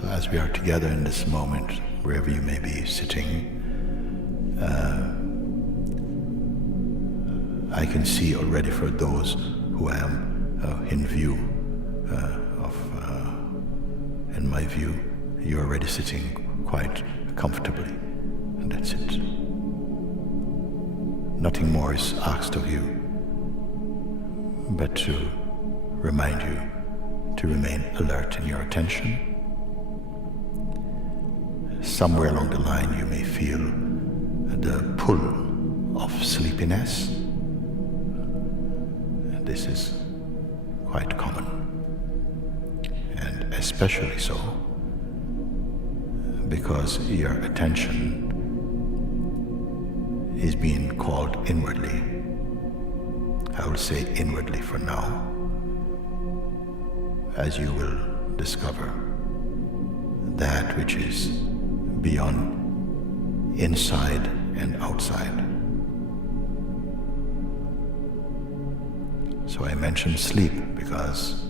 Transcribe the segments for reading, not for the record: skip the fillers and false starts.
So as we are together in this moment, wherever you may be sitting, I can see already for those who I am in view in my view, you're already sitting quite comfortably, and that's it. Nothing more is asked of you but to remind you to remain alert in your attention. Somewhere along the line you may feel the pull of sleepiness. This is quite common, and especially so because your attention is being called inwardly. I will say inwardly for now, as you will discover that which is beyond inside and outside. So I mentioned sleep because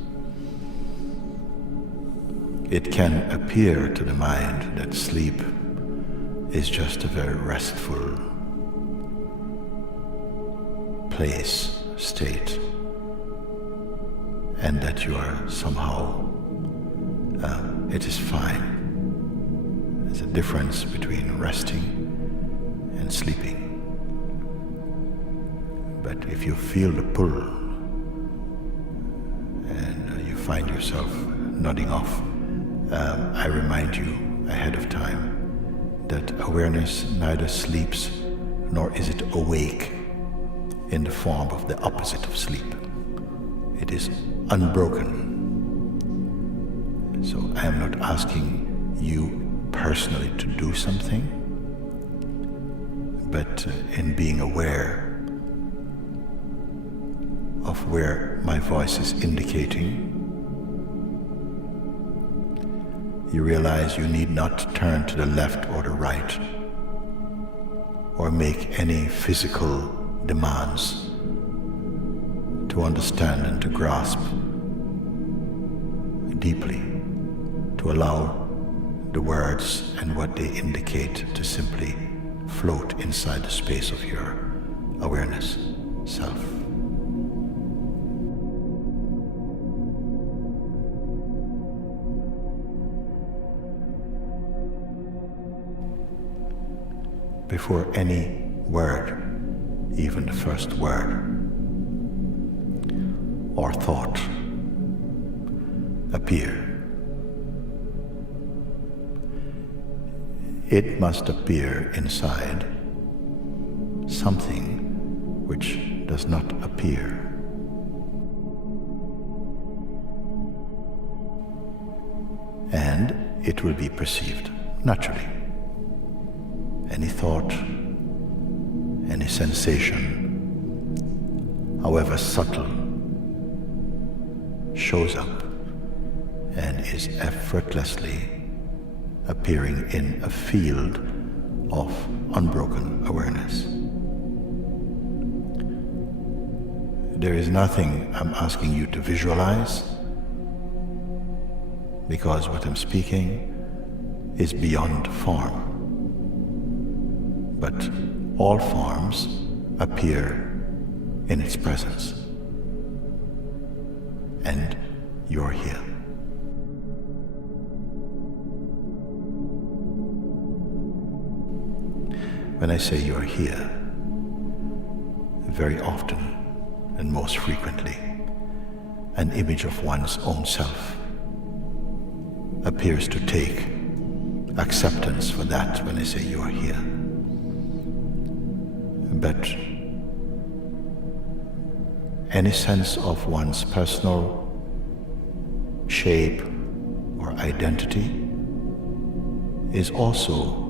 it can appear to the mind that sleep is just a very restful place, state, and that you are somehow, it is fine. There's a difference between resting and sleeping. But if you feel the pull and you find yourself nodding off, I remind you ahead of time that awareness neither sleeps nor is it awake in the form of the opposite of sleep. It is unbroken. So I am not asking you personally to do something, but in being aware of where my voice is indicating, you realize you need not turn to the left or the right or make any physical demands to understand and to grasp deeply, to allow the words and what they indicate to simply float inside the space of your awareness self. Before any word, even the first word or thought appear, it must appear inside something which does not appear. And it will be perceived naturally. Any thought, any sensation, however subtle, shows up and is effortlessly appearing in a field of unbroken awareness. There is nothing I'm asking you to visualize, because what I'm speaking is beyond form. But all forms appear in its presence. And you're here. When I say you're here, very often and most frequently, an image of one's own self appears to take acceptance for that when I say you are here. But any sense of one's personal shape or identity is also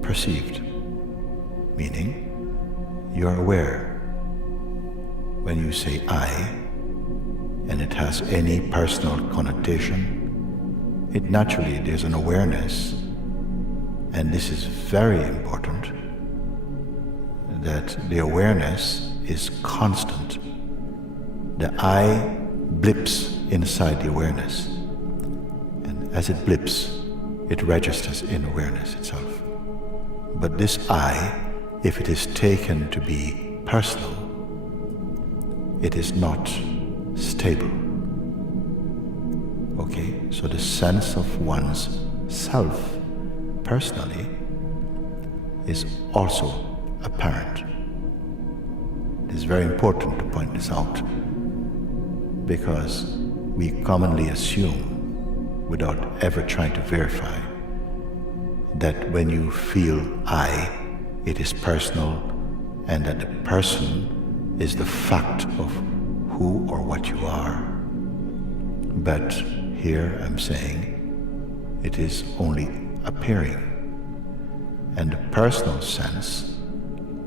perceived, meaning you're aware when you say I and it has any personal connotation, it naturally, there's an awareness, and this is very important, that the awareness is constant. The I blips inside the awareness. as it blips, it registers in awareness itself. But this I, if it is taken to be personal, it is not stable. Okay, so the sense of one's self personally is also apparent. It is very important to point this out because we commonly assume, without ever trying to verify, that when you feel I, it is personal, and that the person is the fact of who or what you are. But here I'm saying it is only appearing. And the personal sense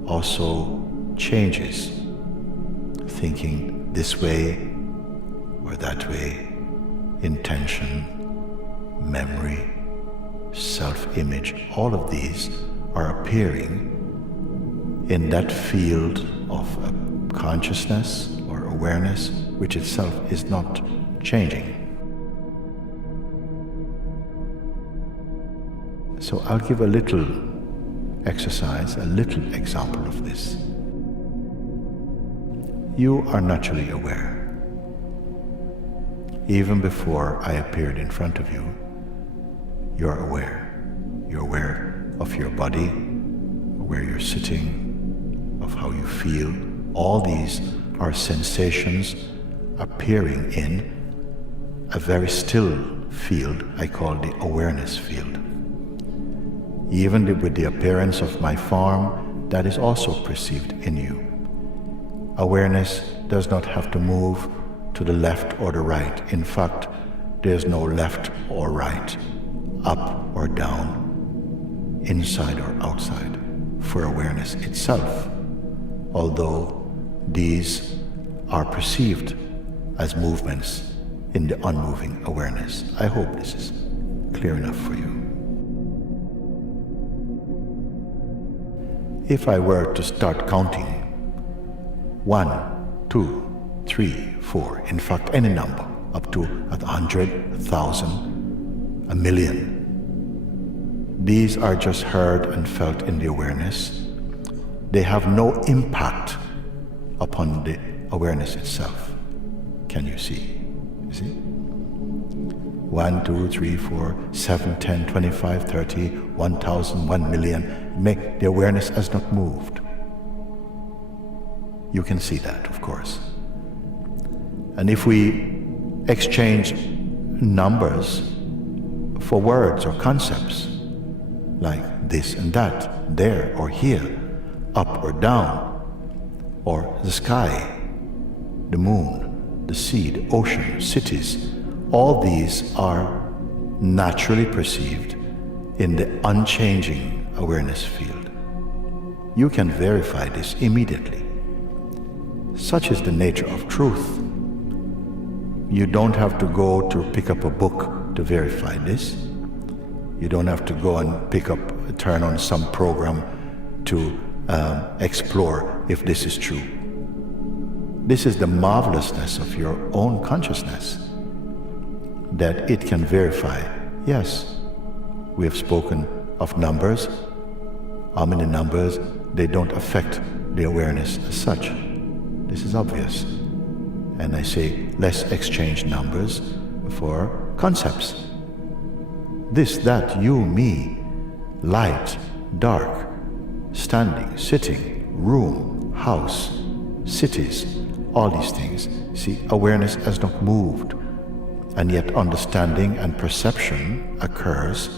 also changes, thinking this way or that way, intention, memory, self-image, all of these are appearing in that field of consciousness or awareness, which itself is not changing. So I'll give a little exercise, a little example of this. You are naturally aware. Even before I appeared in front of you, you're aware. You're aware of your body, where you're sitting, of how you feel. All these are sensations appearing in a very still field I call the awareness field. Even with the appearance of my form, that is also perceived in you. Awareness does not have to move to the left or the right. In fact, there's no left or right, up or down, inside or outside, for awareness itself, although these are perceived as movements in the unmoving awareness. I hope this is clear enough for you. If I were to start counting 1, 2, 3, 4, in fact any number, up to 100, 1,000, 1,000,000, these are just heard and felt in the awareness. They have no impact upon the awareness itself. Can you see? You see? 1, 2, 3, 4, 7, 10, 25, 30, 1,000, 1,000,000. The awareness has not moved. You can see that, of course. And if we exchange numbers for words or concepts, like this and that, there or here, up or down, or the sky, the moon, the sea, the ocean, cities, all these are naturally perceived in the unchanging awareness field. You can verify this immediately. Such is the nature of truth. You don't have to go to pick up a book to verify this. You don't have to go and turn on some program to explore if this is true. This is the marvelousness of your own consciousness, that it can verify, yes, we have spoken of numbers. How many numbers? They don't affect the awareness as such. This is obvious. And I say, let's exchange numbers for concepts. This, that, you, me, light, dark, standing, sitting, room, house, cities, all these things. See, awareness has not moved. And yet understanding and perception occurs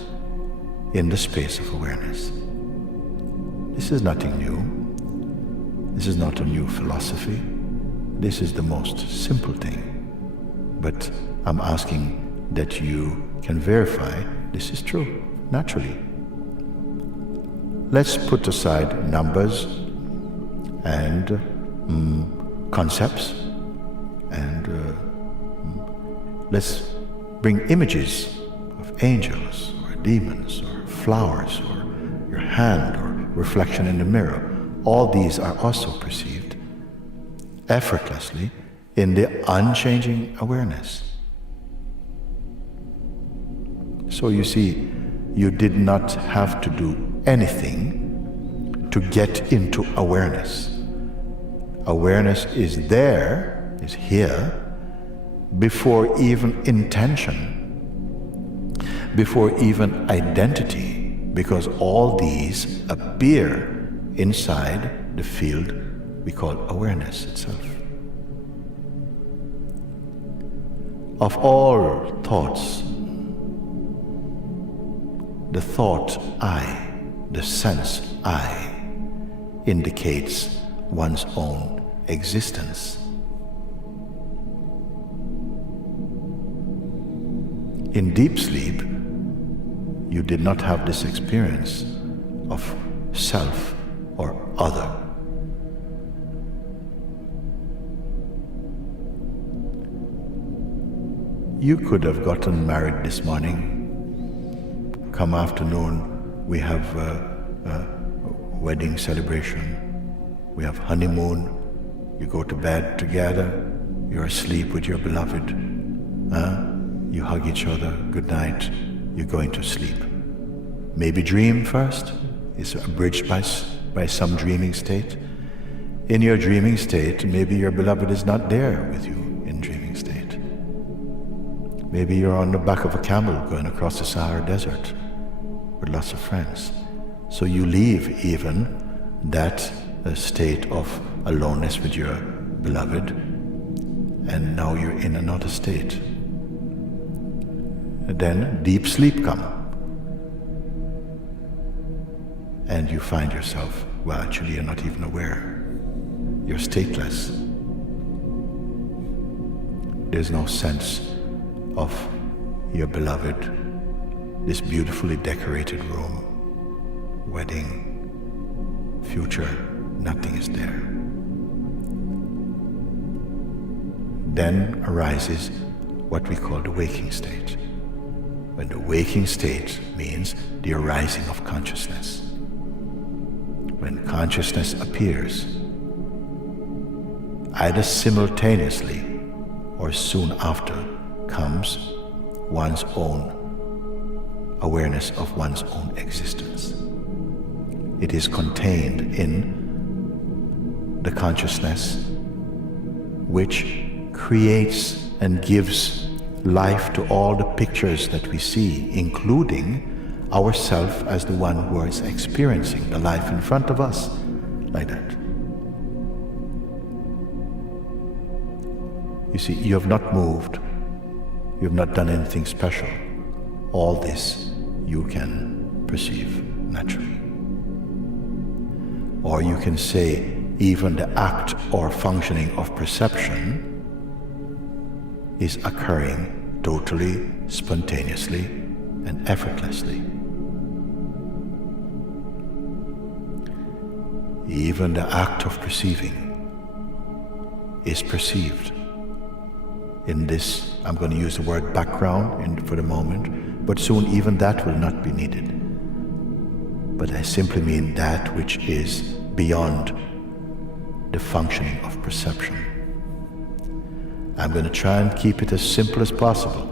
in the space of awareness. This is nothing new. This is not a new philosophy. This is the most simple thing. But I'm asking that you can verify this is true, naturally. Let's put aside numbers and concepts, and let's bring images of angels or demons or flowers or your hand or reflection in the mirror. All these are also perceived effortlessly in the unchanging awareness. So you see, you did not have to do anything to get into awareness. Awareness is there, is here, before even intention, before even identity, because all these appear inside the field we call awareness itself. Of all thoughts, the thought I, the sense I, indicates one's own existence. In deep sleep, you did not have this experience of self or other. You could have gotten married this morning. Come afternoon, we have a wedding celebration. We have honeymoon. You go to bed together. You're asleep with your beloved. You hug each other. Good night. You're going to sleep. Maybe dream first. It's abridged by some dreaming state. In your dreaming state, maybe your beloved is not there with you in dreaming state. Maybe you're on the back of a camel going across the Sahara Desert with lots of friends. So you leave even that state of aloneness with your beloved, and now you're in another state. And then deep sleep comes, and you find yourself, well, actually you're not even aware. You're stateless. There's no sense of your beloved, this beautifully decorated room, wedding, future, nothing is there. Then arises what we call the waking state. When the waking state means the arising of consciousness. When consciousness appears, either simultaneously or soon after comes one's own awareness of one's own existence. It is contained in the consciousness which creates and gives life to all the pictures that we see, including ourself as the one who is experiencing the life in front of us, like that. You see, you have not moved, you have not done anything special. All this you can perceive naturally. Or you can say, even the act or functioning of perception is occurring totally, spontaneously, and effortlessly. Even the act of perceiving is perceived. In this, I'm going to use the word background for the moment, but soon even that will not be needed. But I simply mean that which is beyond the functioning of perception. I'm going to try and keep it as simple as possible,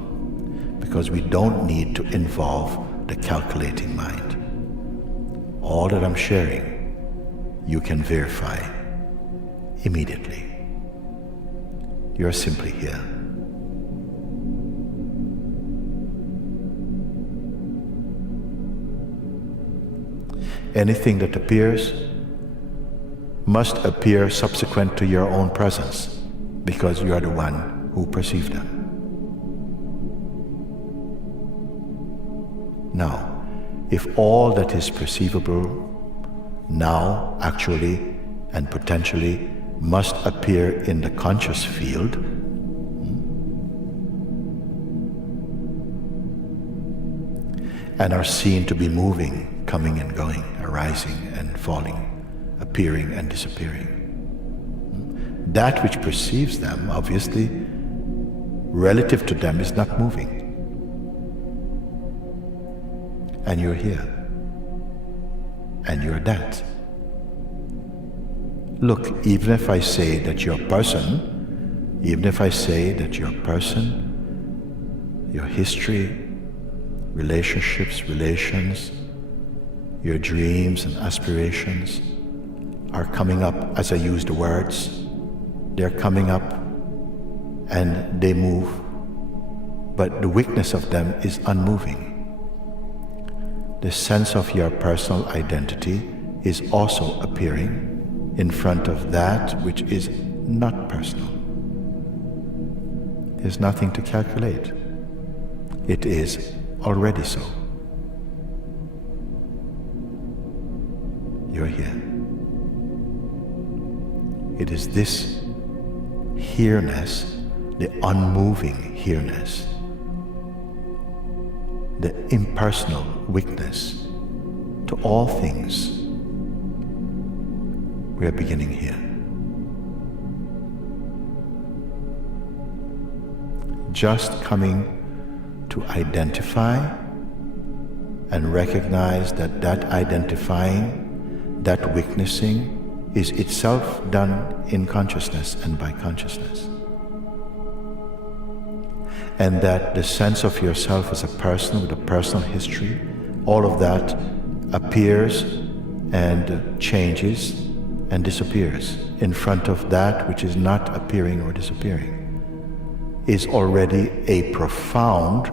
because we don't need to involve the calculating mind. All that I'm sharing, you can verify immediately. You're simply here. Anything that appears must appear subsequent to your own presence, because you are the one who perceived them. Now, if all that is perceivable now, actually, and potentially must appear in the conscious field, and are seen to be moving, coming and going, arising and falling, appearing and disappearing. That which perceives them, obviously, relative to them is not moving. And you're here. And you're that. Look, even if I say that you're a person, even if I say that you're a person, your history, relationships, relations, your dreams and aspirations are coming up as I use the words. They're coming up and they move, but the weakness of them is unmoving. The sense of your personal identity is also appearing in front of that which is not personal. There's nothing to calculate. It is already so. You're here. It is this here-ness, the unmoving here-ness, the impersonal witness to all things. We are beginning here. Just coming to identify and recognize that that identifying, that witnessing is itself done in consciousness and by consciousness. And that the sense of yourself as a person with a personal history, all of that appears and changes and disappears in front of that which is not appearing or disappearing, is already a profound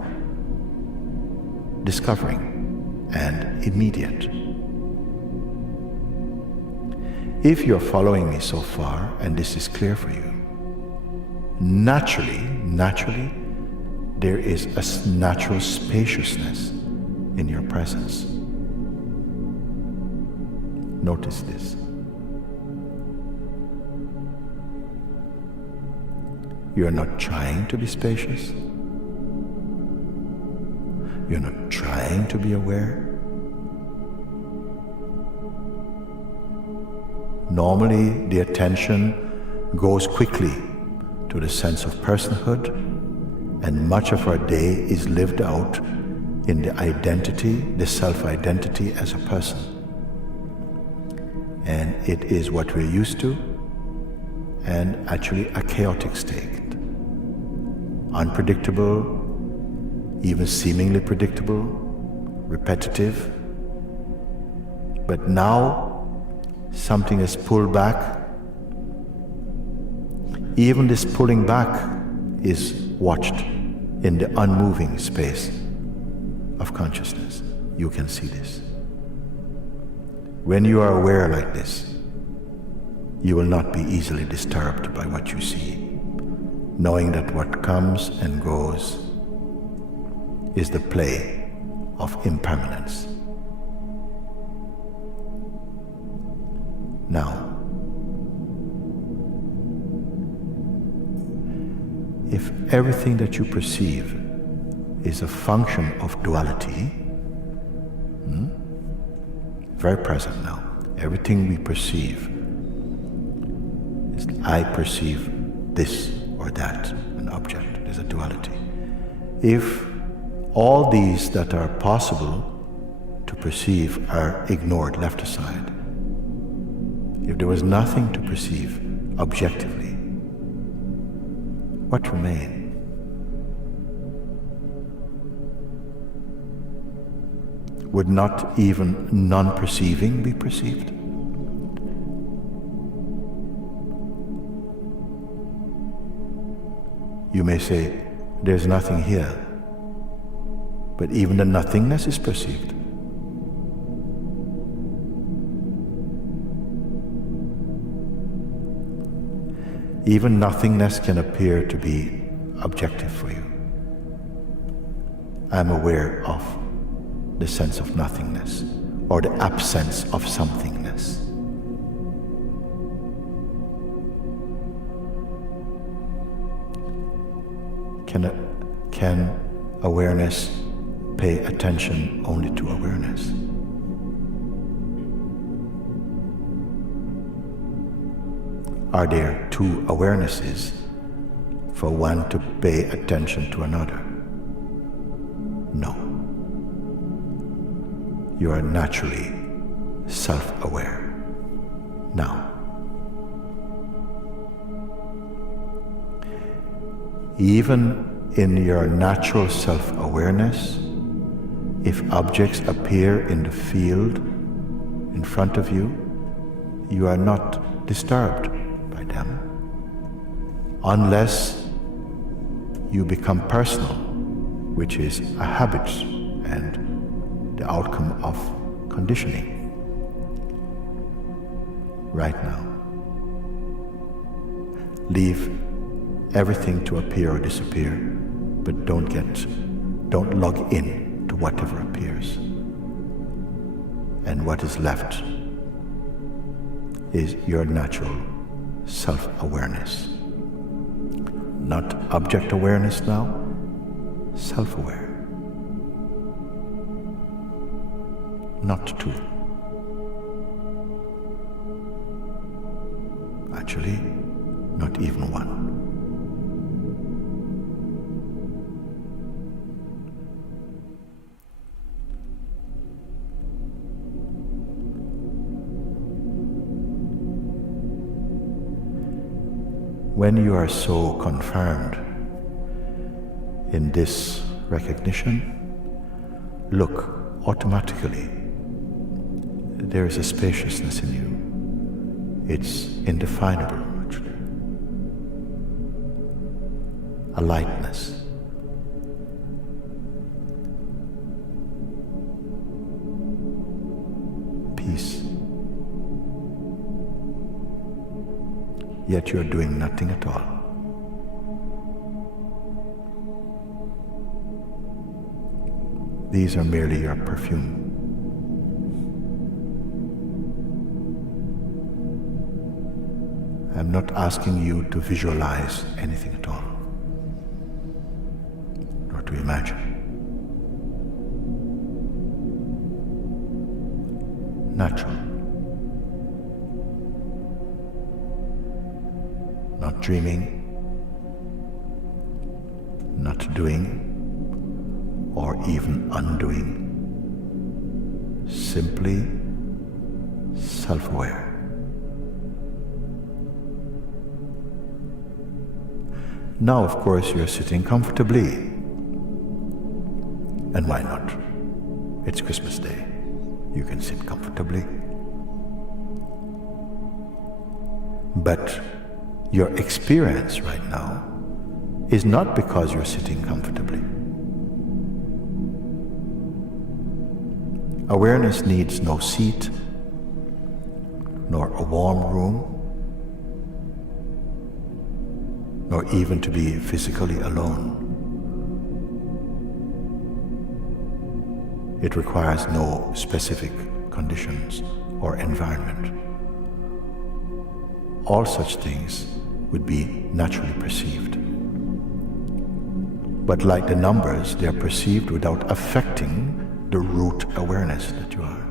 discovering and immediate. If you're following me so far and this is clear for you, naturally, there is a natural spaciousness in your presence. Notice this. You're not trying to be spacious. You're not trying to be aware. Normally, the attention goes quickly to the sense of personhood, and much of our day is lived out in the identity, the self-identity as a person. And it is what we're used to, and actually a chaotic state. Unpredictable, even seemingly predictable, repetitive. But now, something is pulled back. Even this pulling back is watched in the unmoving space of consciousness. You can see this. When you are aware like this, you will not be easily disturbed by what you see, knowing that what comes and goes is the play of impermanence. Now, if everything that you perceive is a function of duality, very present now, everything we perceive is I perceive this or that, an object, there's a duality. If all these that are possible to perceive are ignored, left aside, if there was nothing to perceive objectively, what remains? Would not even non-perceiving be perceived? You may say, there's nothing here, but even the nothingness is perceived. Even nothingness can appear to be objective for you. I'm aware of the sense of nothingness or the absence of somethingness. Can awareness pay attention only to awareness? Are there two awarenesses for one to pay attention to another? No. You are naturally self-aware. Now, even in your natural self-awareness, If objects appear in the field in front of you, you are not disturbed by them, unless you become personal, which is a habit and the outcome of conditioning. Right now, leave everything to appear or disappear, but don't log in to whatever appears. And what is left is your natural self-awareness. Not object awareness now, self-aware. Not two. Actually, not even one. When you are so confirmed in this recognition, look, automatically, there is a spaciousness in you. It's indefinable, actually. A lightness. Peace. Yet you're doing nothing at all. These are merely your perfume. I'm not asking you to visualize anything at all, nor to imagine. Natural. Not dreaming, not doing, or even undoing. Simply self-aware. Now, of course, you're sitting comfortably. And why not? It's Christmas Day. You can sit comfortably. But your experience right now is not because you're sitting comfortably. Awareness needs no seat, nor a warm room, nor even to be physically alone. It requires no specific conditions or environment. All such things would be naturally perceived. But like the numbers, they are perceived without affecting the root awareness that you are.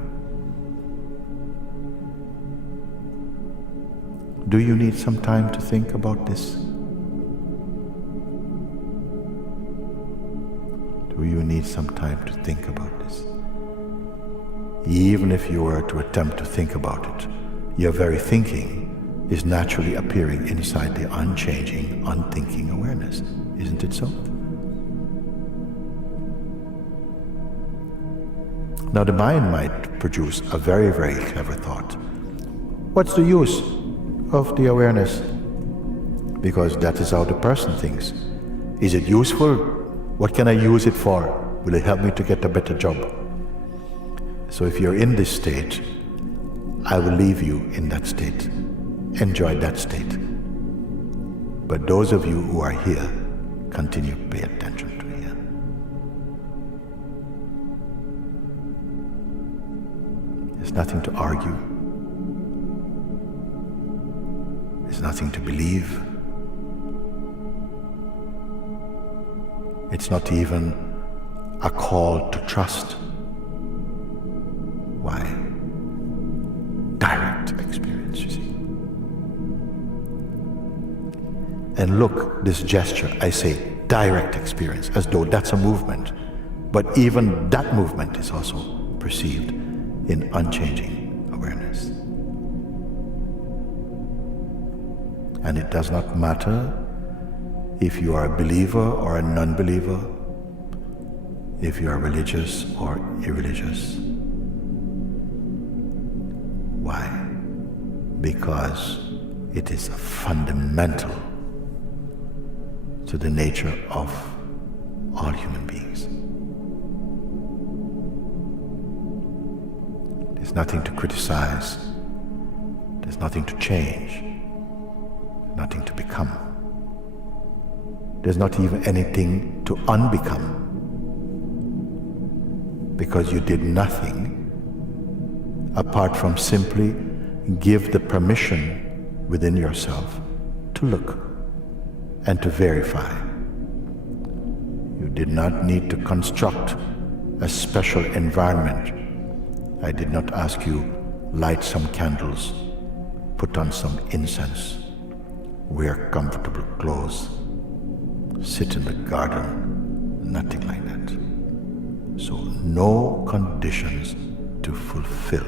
Do you need some time to think about this? Do you need some time to think about this? Even if you were to attempt to think about it, your very thinking is naturally appearing inside the unchanging, unthinking awareness. Isn't it so? Now the mind might produce a very, very clever thought. What's the use of the awareness? Because that is how the person thinks. Is it useful? What can I use it for? Will it help me to get a better job? So if you're in this state, I will leave you in that state. Enjoy that state. But those of you who are here, continue to pay attention to here. There's nothing to argue. There's nothing to believe. It's not even a call to trust. Why? Direct experience, you see. And look, this gesture, I say direct experience, as though that's a movement. But even that movement is also perceived in unchanging awareness. And it does not matter if you are a believer or a non-believer. if you are religious or irreligious. Why? Because it is fundamental to the nature of all human beings. There's nothing to criticize, there's nothing to change, nothing to become. There's not even anything to unbecome, because you did nothing apart from simply give the permission within yourself to look and to verify. You did not need to construct a special environment. I did not ask you light some candles, put on some incense, wear comfortable clothes, sit in the garden, nothing like that. So no conditions to fulfill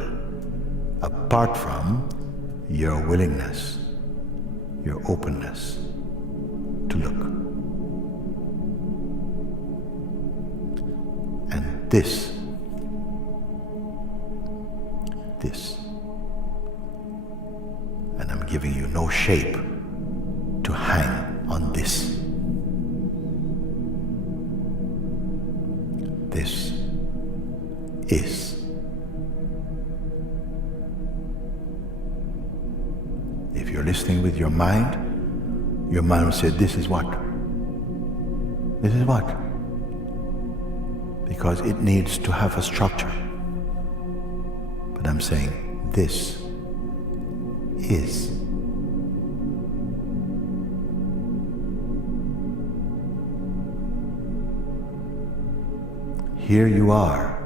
apart from your willingness, your openness to look. And this, and I'm giving you no shape to hang on this. This is. If you're listening with your mind will say, this is what? This is what? Because it needs to have a structure. But I'm saying, this is. Here you are,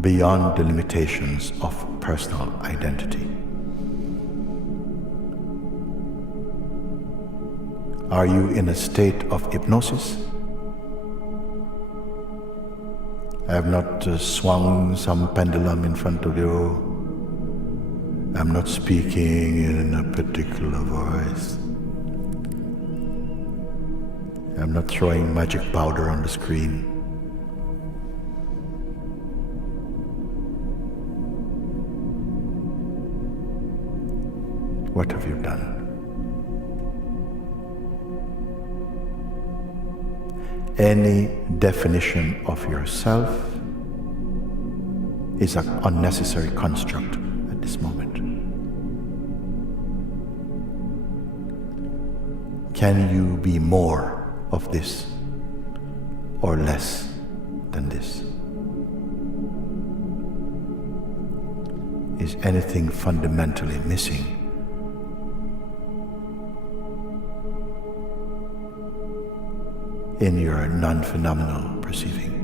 beyond the limitations of personal identity. Are you in a state of hypnosis? I have not swung some pendulum in front of you. I'm not speaking in a particular voice. I'm not throwing magic powder on the screen. What have you done? Any definition of yourself is an unnecessary construct at this moment. Can you be more of this or less than this? Is anything fundamentally missing? In your non-phenomenal perceiving.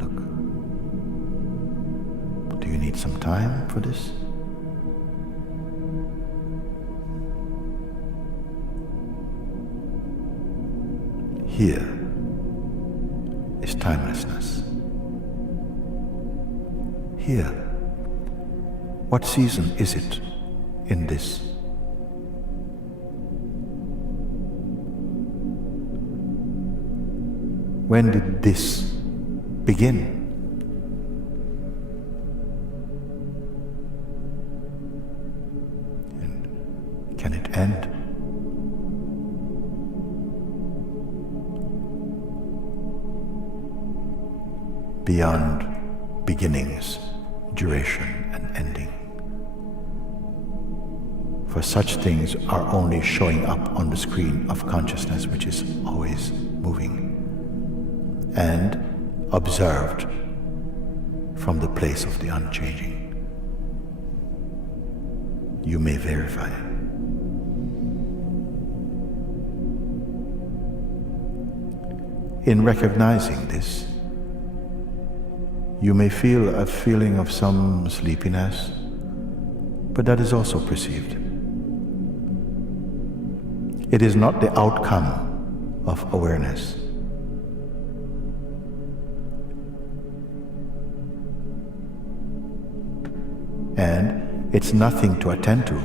Look. Do you need some time for this? Here is timelessness. Here. What season is it in this? When did this begin? And can it end? Beyond beginnings, duration, and ending. For such things are only showing up on the screen of consciousness, which is always moving, and observed from the place of the unchanging. You may verify. In recognizing this, you may feel a feeling of some sleepiness, but that is also perceived. It is not the outcome of awareness. And it's nothing to attend to.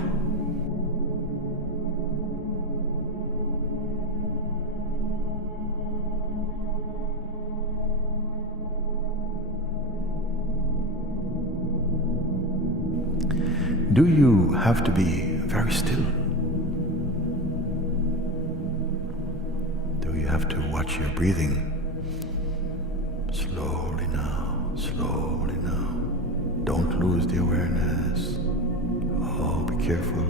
Do you have to be very still? Do you have to watch your breathing? Slowly now, slowly now. Don't lose the awareness. Oh, be careful.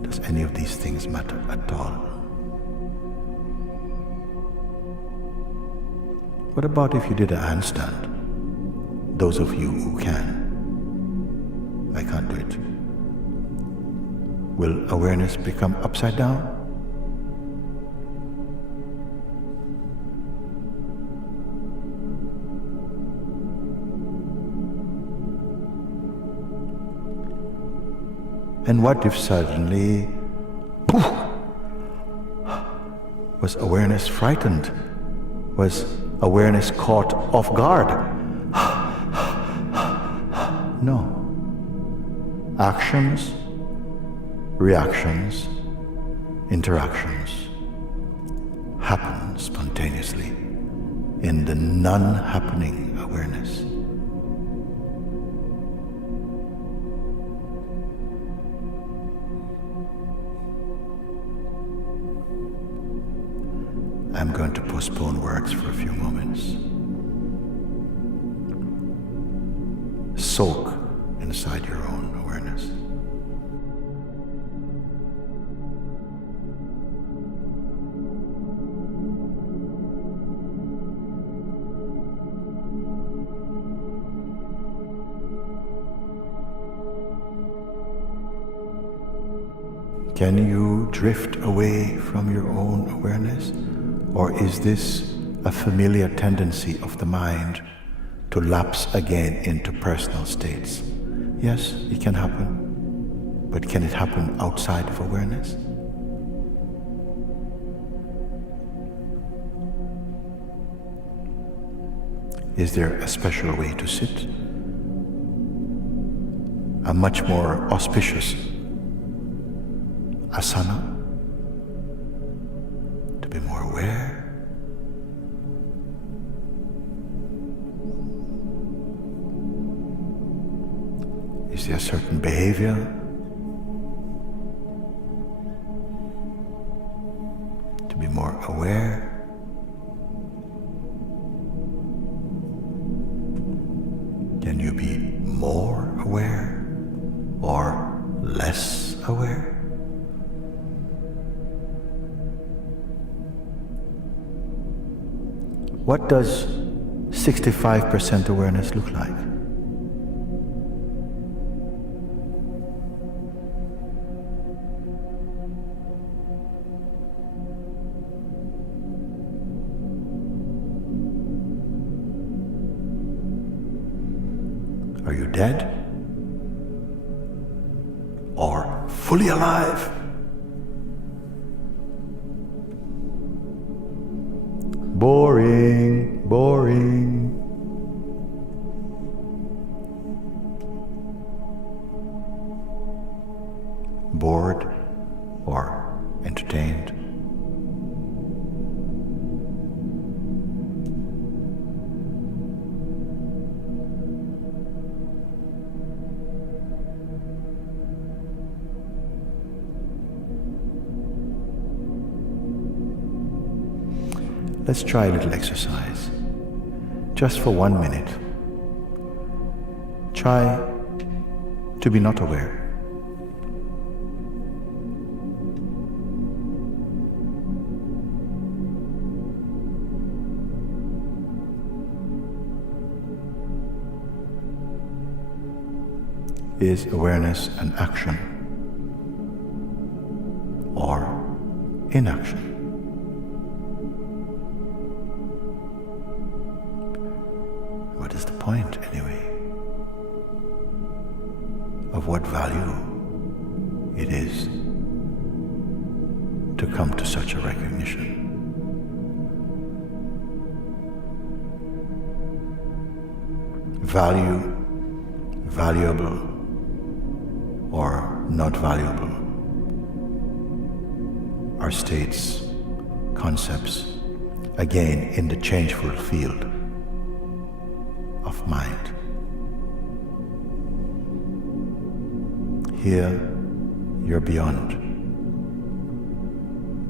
Does any of these things matter at all? What about if you did a handstand? Those of you who can. I can't do it. Will awareness become upside down? And what if suddenly, poof, was awareness frightened? Was awareness caught off guard? No. Actions, reactions, interactions happen spontaneously in the non-happening awareness. I'm going to postpone words for a few moments. Soak inside your own awareness. Can you drift away from your own awareness? Or is this a familiar tendency of the mind to lapse again into personal states? Yes, it can happen. But can it happen outside of awareness? Is there a special way to sit? A much more auspicious asana? To be more aware? Is there a certain behavior? To be more aware? Can you be more aware or less aware? What does 65% awareness look like? Are you dead? Or fully alive? Boring, boring. Bored or entertained? Let's try a little exercise. Just for 1 minute. Try to be not aware. Is awareness an action or inaction? What is the point, anyway? Of what value it is to come to such a recognition? Value, valuable, or not valuable are states, concepts, again in the changeful field of mind. Here, you're beyond.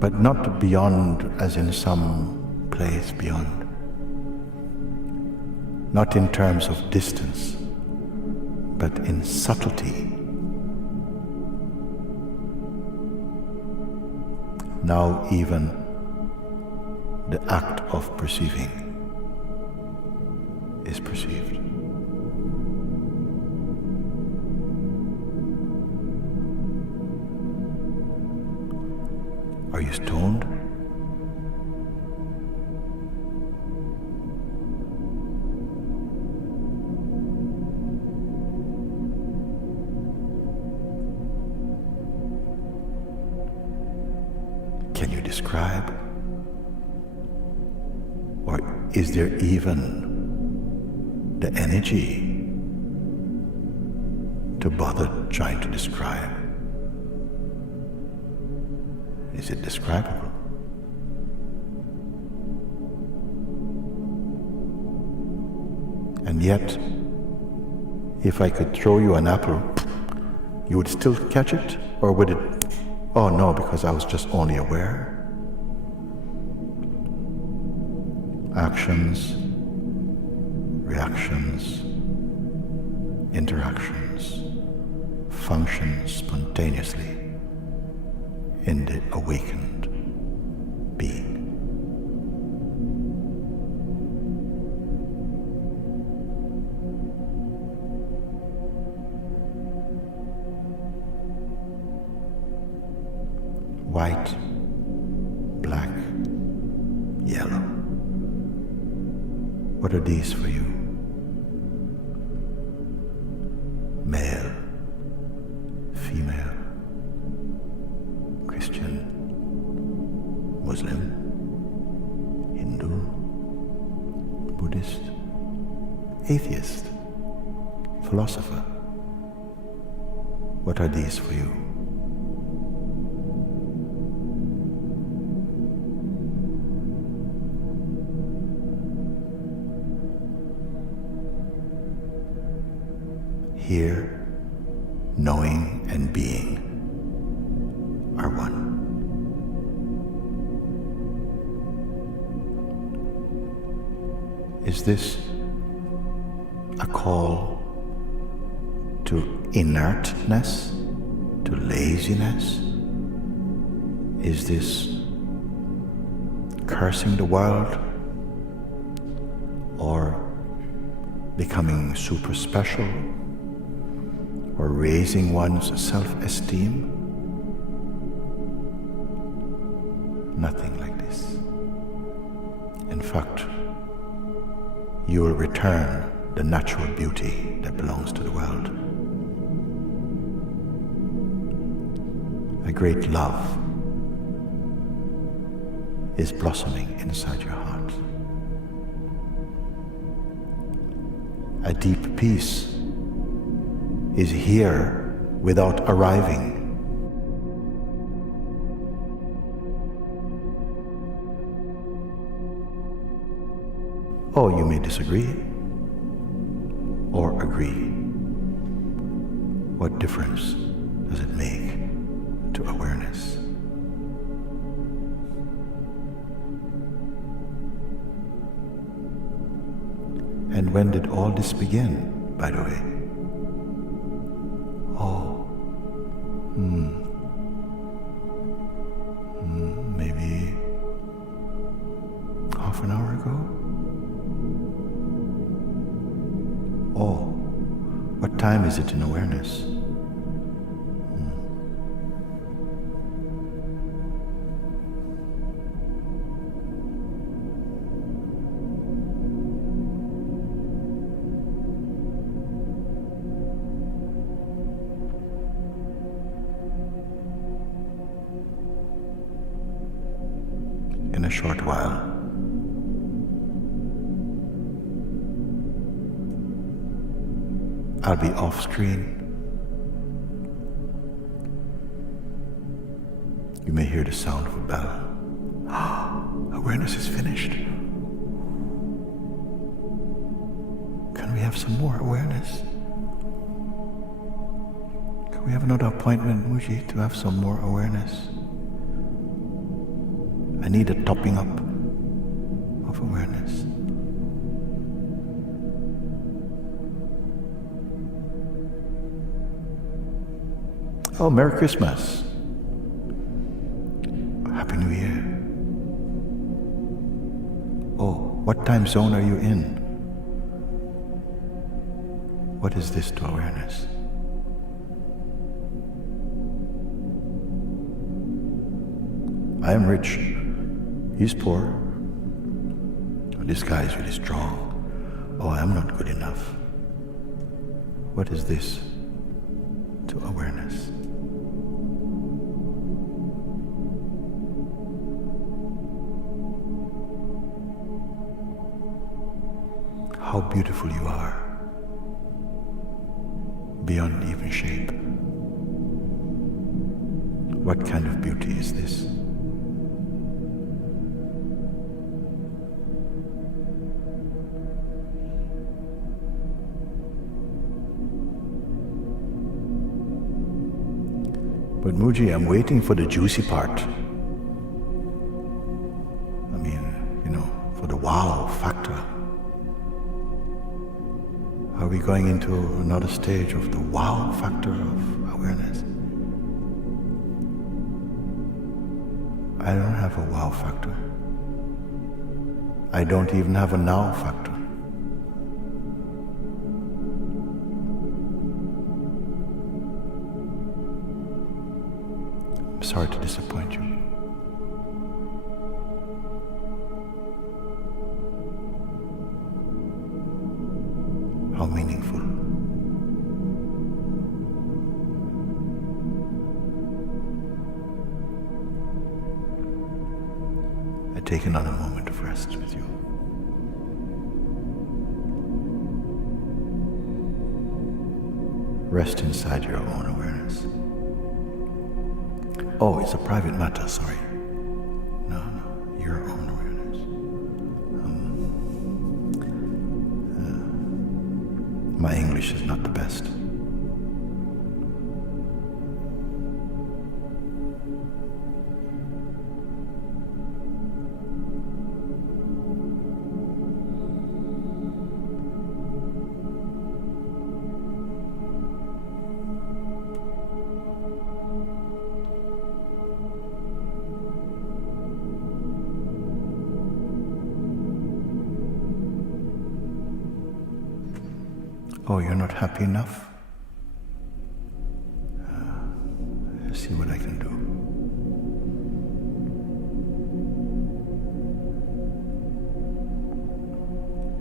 But not beyond as in some place beyond. Not in terms of distance, but in subtlety. Now even the act of perceiving is perceived. Are you stoned? Can you describe? Or is there even the energy to bother trying to describe? Is it describable? And yet, if I could throw you an apple, you would still catch it? Or would it, oh no, because I was just only aware? Actions, reactions, interactions function spontaneously in the awakened being. White, black, yellow. What are these for you? Male, female, Christian, Muslim, Hindu, Buddhist, atheist, philosopher. What are these for you? Here, knowing and being are one. Is this a call to inertness, to laziness? Is this cursing the world, or becoming super special, or raising one's self-esteem? Nothing like this. In fact, you will return the natural beauty that belongs to the world. A great love is blossoming inside your heart. A deep peace is here without arriving. Oh, you may disagree or agree. What difference does it make to awareness? And when did all this begin, by the way? Maybe half an hour ago? Oh, what time is it in awareness? In a short while, I'll be off screen. You may hear the sound of a bell. Awareness is finished. Can we have some more awareness? Come We have another appointment, Mooji, to have some more awareness. I need a topping up of awareness. Oh, Merry Christmas. Happy New Year. Oh, what time zone are you in? What is this to awareness? I am rich. He's poor. This guy is really strong. Oh, I'm not good enough. What is this to awareness? How beautiful you are, beyond even shape. What kind of beauty is this? But Mooji, I'm waiting for the juicy part. I mean, for the wow factor. Are we going into another stage of the wow factor of awareness? I don't have a wow factor. I don't even have a now factor. I'm sorry to disappoint you. How meaningful. I take another moment of rest with you. Rest inside your own awareness. Oh, it's a private matter, sorry. No, your own awareness. My English is not the best. Oh, you're not happy enough? Let's see what I can do.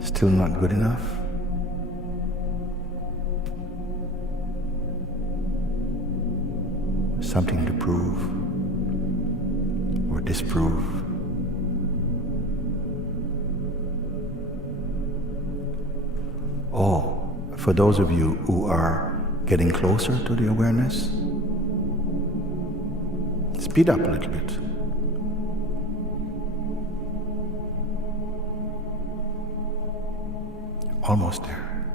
Still not good enough? Something to prove or disprove? Oh. For those of you who are getting closer to the awareness, speed up a little bit. Almost there.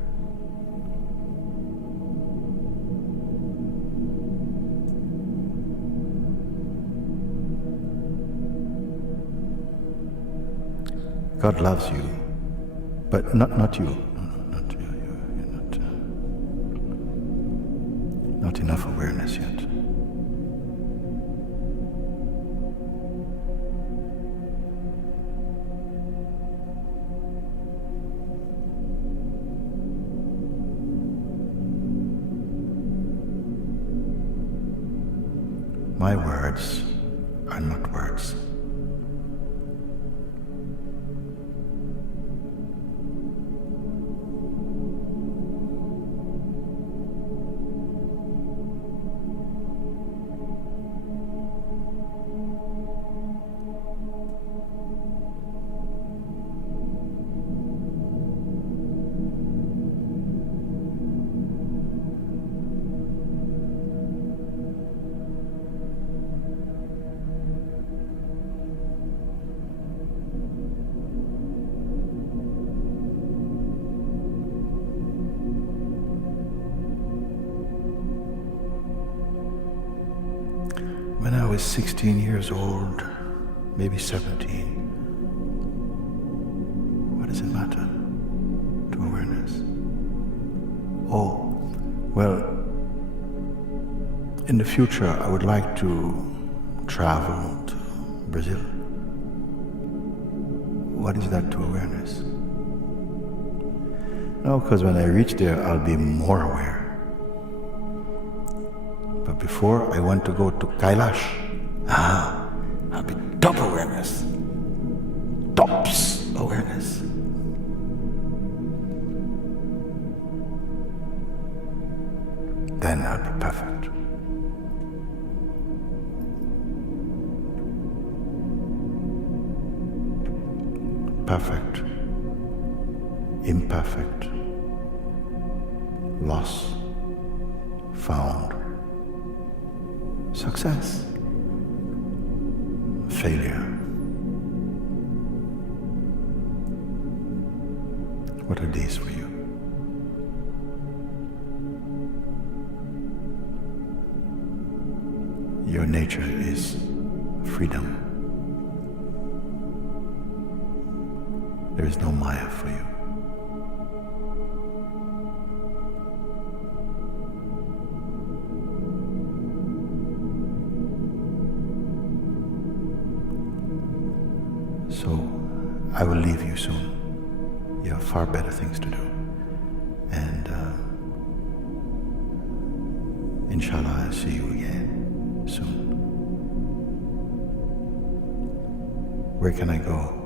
God loves you, but not you. Not enough awareness yet. My words are not words. was 16 years old, maybe 17, what does it matter to awareness? Oh, well, in the future I would like to travel to Brazil. What is that to awareness? No, because when I reach there, I'll be more aware. But before I want to go to Kailash, I'll be top awareness. Tops awareness. Then I'll be perfect. Perfect, imperfect, loss, found, success, failure. What are these for you? Your nature is freedom. There is no Maya for you. So, I will leave you soon. You have far better things to do. And inshallah, I'll see you again soon. Where can I go?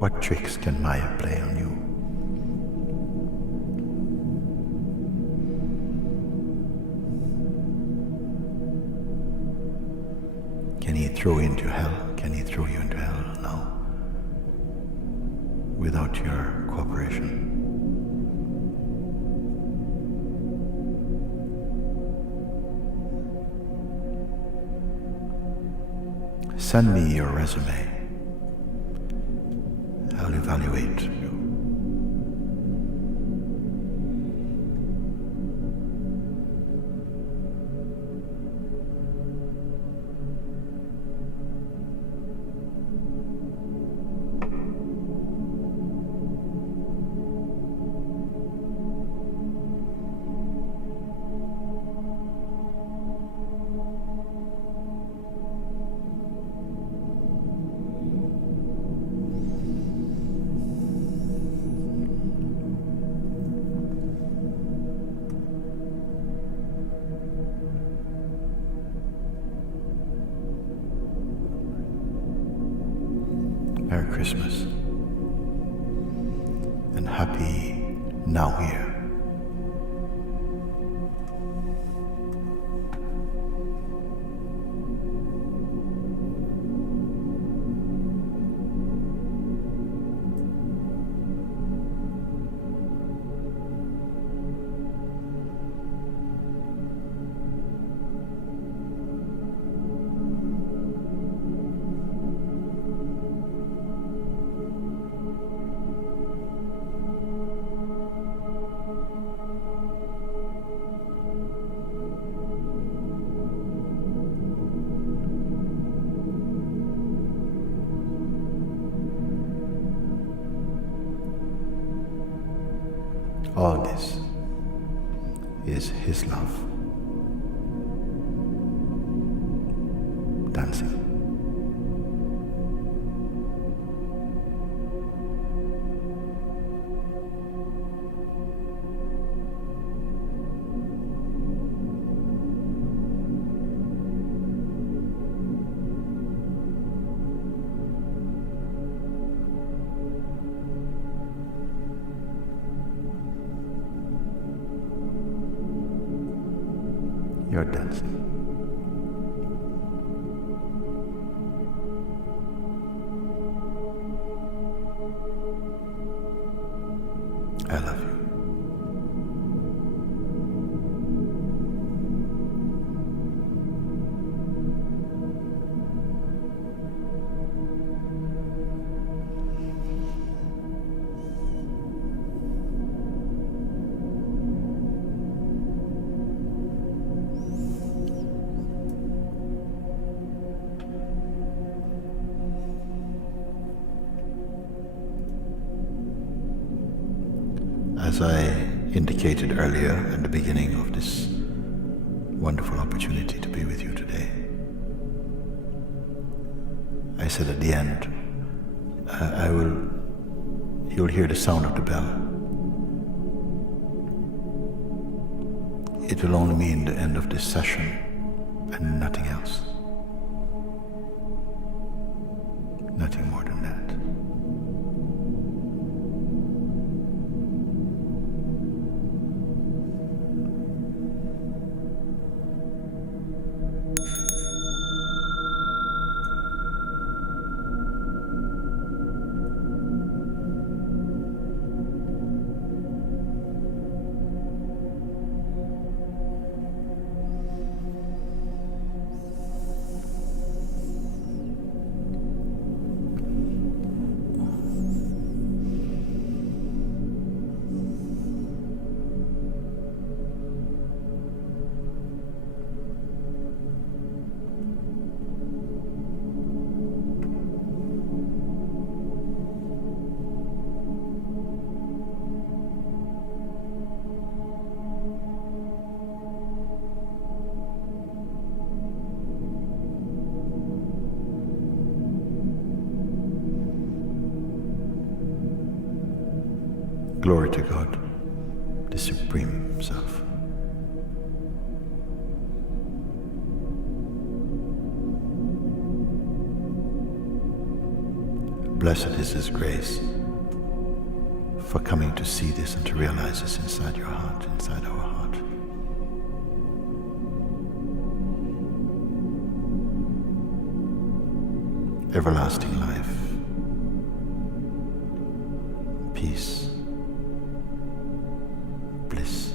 What tricks can Maya play on you? Can he throw you into hell? Can he throw you into hell? No. Without your cooperation. Send me your resume. I'll evaluate you. Merry Christmas and Happy Now Year. All this is His love dancing. You're dancing. I love you. As I indicated earlier at the beginning of this wonderful opportunity to be with you today, I said at the end, you'll hear the sound of the bell. It will only mean the end of this session and nothing else. Nothing more than that. Glory to God, the Supreme Self. Blessed is His grace for coming to see this and to realize this inside your heart, inside our heart. Everlasting life, peace, bliss,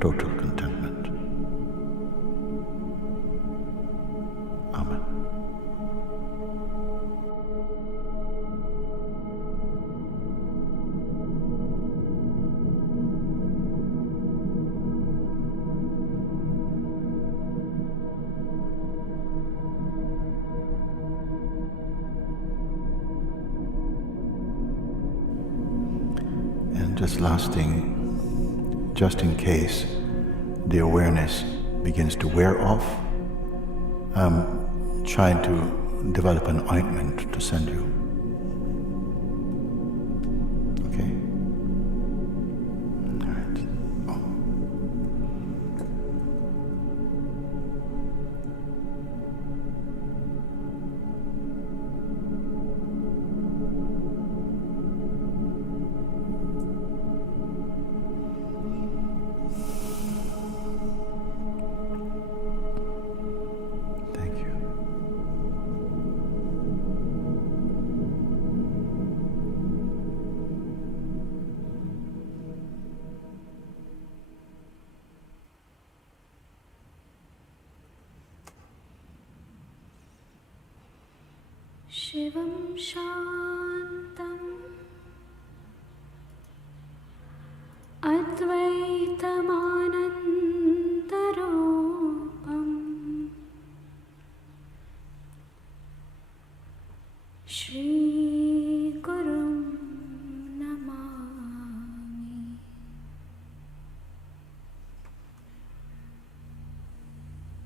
total contentment. Amen. And just last thing, just in case the awareness begins to wear off, I'm trying to develop an ointment to send you. Okay? All right. Oh. Thank you. Shivam Shantam Advaitamanandarupam Shree Gurum Namami.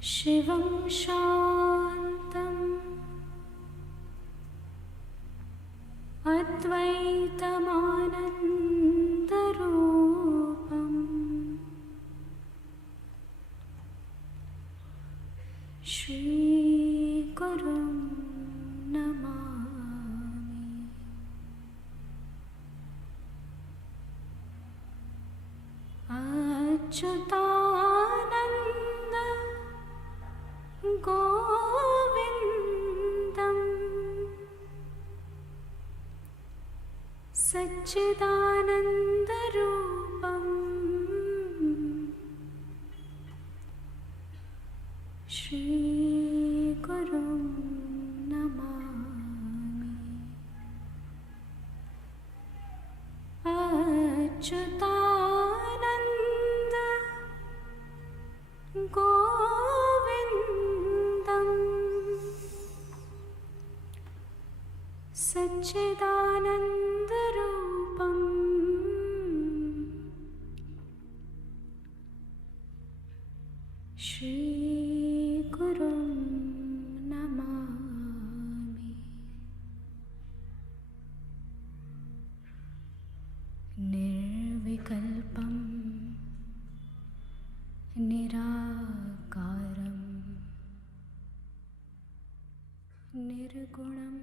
Shivam Shantam Advaitamanandarupam Shree Gurum Namami. Achyutananda Go सच्चिदानन्दरूपम् श्रीगुरुं Namami. Achyutanand गोविन्दम् सच्चिदानन्दरूपम् श्रीगुरुं Namami. निर्विकल्पं निराकारं निर्गुणं